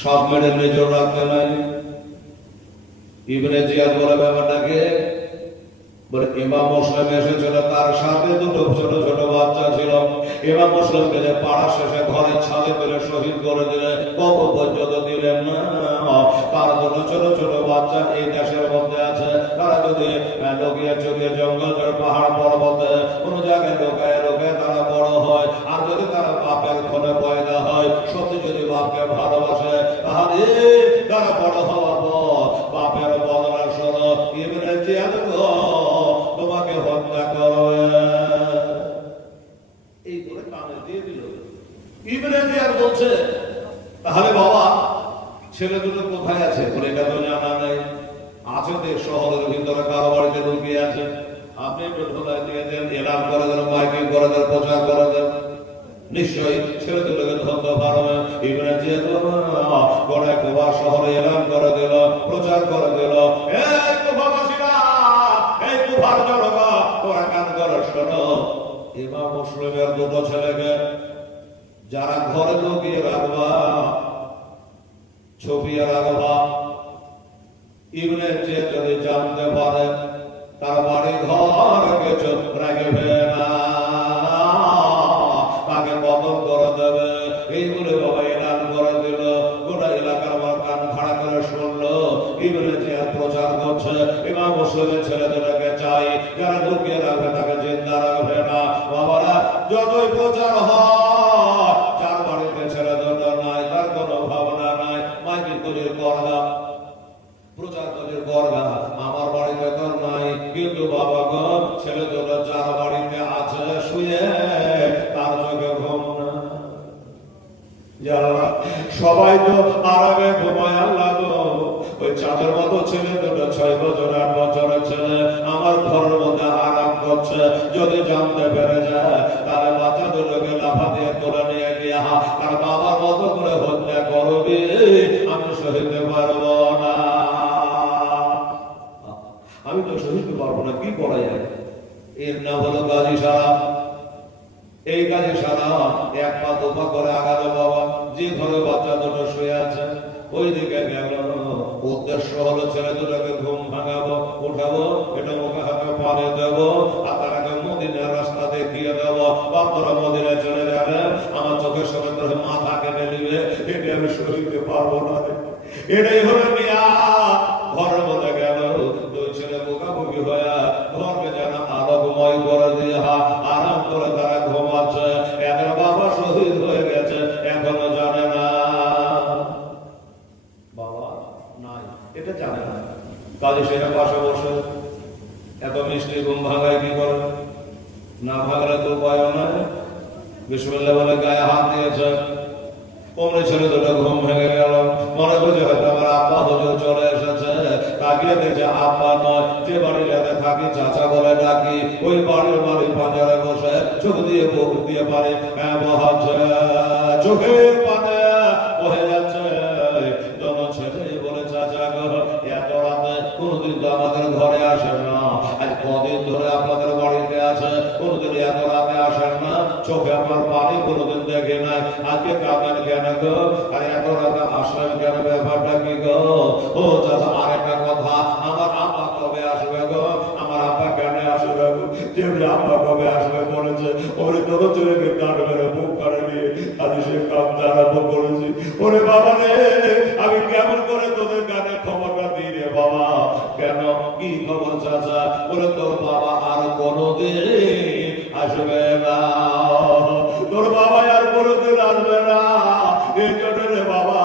সব মেরে নজর রাখতে নাই। ইবনে জিয়াদ বলে ব্যাপারটাকে বলে ইমাম মুসলিম এসেছিল, তার সাথে দুটো ছোট ছোট বাচ্চা ছিল। ইমাম মুসলিমকে যে পাড়া শেষে ঘরের ছাদে তুলে শহীদ করে দিলে, কত পর্যন্ত দিলেন না। তার দুটো ছোট ছোট বাচ্চা এই দেশের মধ্যে আছে। তারা যদি লুকিয়ে চুকিয়ে জঙ্গল পাহাড় পর্বতে কোন জায়গায় লোকায় লোকায় তারা বড় হয়, আর যদি তারা বাপের ফোনে পয়দা হয়, সত্যি যদি বাপকে ভালোবাসে, তাহলে তারা বড় হওয়ার পর বাপের বদলা শোনো, ইবনে জিয়াদ তোমাকে হত্যা করবে। এই করে কানে দিয়ে দিল। ইবনে জিয়াদ বলছে, তাহলে বাবা ছেলে দুটো কোথায় আছে? বলে এটা তো জানা নাই। আছে তো শহরের ভিতরে কারো বাড়িতে লুকিয়ে আছে। আপনি একটু ঢোলাই দিয়ে দেন, এলাম করে দেন, মাইকিং করে দেন, প্রচার করে দেন, নিশ্চয়ই ছেলে দুটোকে ধরতে পারবে। ইবনে জিয়াদ গোটা কুবা শহরে এলাম করে দিল, প্রচার করে দিল, এই কুবাবাসীরা, এই কুবার জনগণ, তোরা কান করে শোনো, ইমাম মুসলিমের দুটো ছেলেকে যারা ঘরে লুকিয়ে রাখবা, ছবিয়ে রাখবা, ইবনে জিয়াদ যদি জানতে পারে, তার বাড়ি ঘর কিছু রাখবে না, তাকে কতল করে দেবে। এই বলে বাবা এলান করে দিল। গোটা এলাকার আমার কান খাড়া করে শুনলো, ইবনে জিয়াদ প্রচার করছে, ইমাম মুসলিমের ছেলেদেরকে চাই, যারা লুকিয়ে রাখবে তাকে জিন্দা রাখবে না। বাবারা যতই প্রচার হয়, যার বাড়িতে ছেলে দুটো নাই, তার কোনো ভাবনা নাই, মাইকি করে করলাম, প্রচার করে করলাম, আমার বাড়িতে তো নাই, কিন্তু বাবা গো ছেলে দুটো যার বাড়িতে আছে শুয়ে, তার চোখে ঘুম না। সবাই তো আরামে ঘুমায়, আল্লাহ গো ওই চাঁদের মতো ছেলে দুটো 6 বছর 8 বছরের ছেলে আমার ঘরের মধ্যে আরাম করছে। যদি জানতে পেরে যায়, তাহলে বাচ্চা দুটোকে লাফা দিয়ে তুলে নিয়ে গিয়ে আর বাবার মতো করে হত্যা করবি, আমি সহিতে পারবো না। আমি তো সহিতে পারবো না, কি করা যায়? এর নাম হলো গাজী সারা। এই কাজে সারা এক পা দুপা করে আগালো বাবা। যে ঘরে বাচ্চা দুটো শুয়ে আছে ওই দিকে গেল। উদ্দেশ্য হলো ছেলে দুটোকে ঘুম ভাঙাবো, উঠাবো, এটা মুখে হাতে পানি দেবো, আর তারাকে মদিনার রাস্তা দেখিয়ে দেবো। বাচ্চারা মদিনায় চলে যাবে, আমার চোখের সামনে ধরে মাথা কেটে নিবে, এটা আমি সহিতে পারবো না। এটাই হলো মিয়া। ঘরের মধ্যে গেল, দুই ছেলে মুখামুখি হয়ে ঘরকে যেন আলোকময় করে দিয়ে আরাম করে তারা ঘুমাচ্ছে। এদের বাবা শহীদ হয়ে গেছে, এখনো জানে না, বাবা নাই, এটা জানে না। কাজে সেটা পাশে বসে এত মিষ্টি ঘুম ভাঙায় কি করে? না ভাঙলে তো উপায় নাই। বিসমিল্লাহ বলে গায়ে হাত দিয়েছে, অমনি ছেলে দুটো ঘুম ভেঙে গেল। মনে করছে হয়তো আমার আব্বা হুজুর চলে এসেছে। তাকিয়ে দেখছে আব্বা নয়, যে বাড়িটাতে থাকি চাচা বলে ডাকি, ওই বাড়ির পাঁজারে বসে চোখ দিয়ে বুক দিয়ে পানি বহাচ্ছে, চোখের পানে বহে যাচ্ছে। জন ছেলে বলে চাচা গো, এত রাতে কোনদিন তো আমাদের ঘরে আসেন না, আজ কদিন ধরে আপনাদের বাড়িতে আছে, কোনদিন এত রাতে আসেন না, চোখে আমার পানি কোনদিন দেখে নাই, আজকে কাঁদেন কেন গো? আর এত রাতে আসলেন কেন? ব্যাপারটা কি গো? ও চাচা আরেকটা কথা, আমার আব্বা কবে আসবে গো? আমার আব্বা কেন আসবে গো? যেমনি আব্বা কবে আসবে বলেছে, ওরে তোর ছেলেকে কান মেরে মুখ কাটে নিয়ে আজ সে কাঁদতে আরম্ভ করেছি। ওরে বাবা রে, আমি কেমন করে তোদের কানে খবরটা দিই রে বাবা? কেন, কি খবর চাচা? বলে তোর বাবা আর কোনদিন আসবে না, তোর বাবা আর কোনদিন আসবে না। এই জন্য রে বাবা,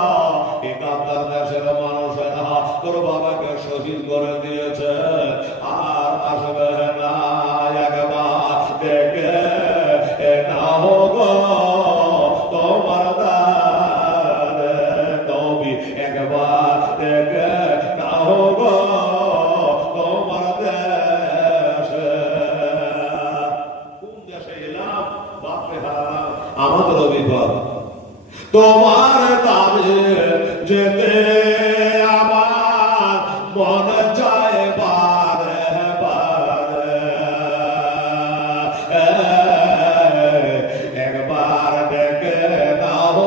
এই কাতার দেশের মানুষ তোর বাবাকে শহীদ করে দিয়েছে, আর আসবে না। একবার দেখে নাও গো তোমার নবী, একবার দেখে নাও গো তোমার দেশে। কোন দেশে এলাম বাপরে হারালাম, আমাদের বিপদ। তোমার দামে যেতে আমার মন চায় বারে বারে, একবার ডেকে দাও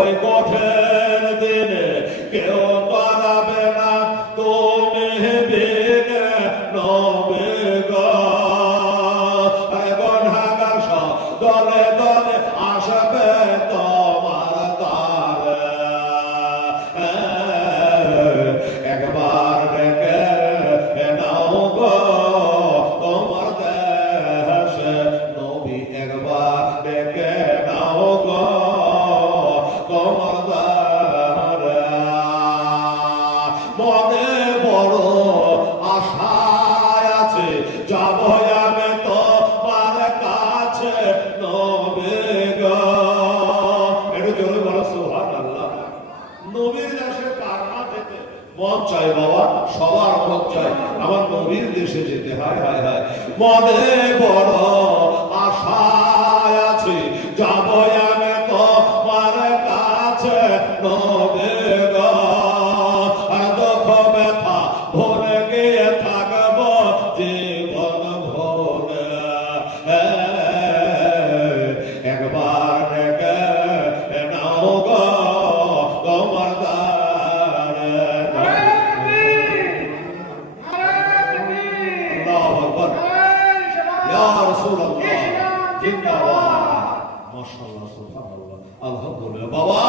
ওই কঠিন দিনে কেউ পালাবে না তুমি বিনে নবে গো। গুনাহগার সব দলে দলে আসবে তোমার দ্বারে, একবার ডেকে নাও গো তোমার দেশে নবী, একবার ডেকে নাও গো তোমার দ্বারে। মনে বড় আশা আছে যাব আমি তোমার কাছে নবী গো। একটু জোরে বলো সুবহানাল্লাহ। নবীর দেশে কার না যেতে মন চাই বাবা? সবার মন চাই আমার নবীর দেশে যেতে। হায় হায় হায়, মনে বড় আশা আছে যাব আমি তোমার কাছে নবী গো। দুঃখ ব্যথা ভুলে গিয়ে থাকব জীবন ভরে, একবার ডেকে নাও গো তোমার দ্বারে। আল্লাহু আকবার, ইয়া রাসূলুল্লাহ জিন্দাবাদ। মাশাআল্লাহ, সুবহানাল্লাহ, আলহামদুলিল্লাহ। বাবা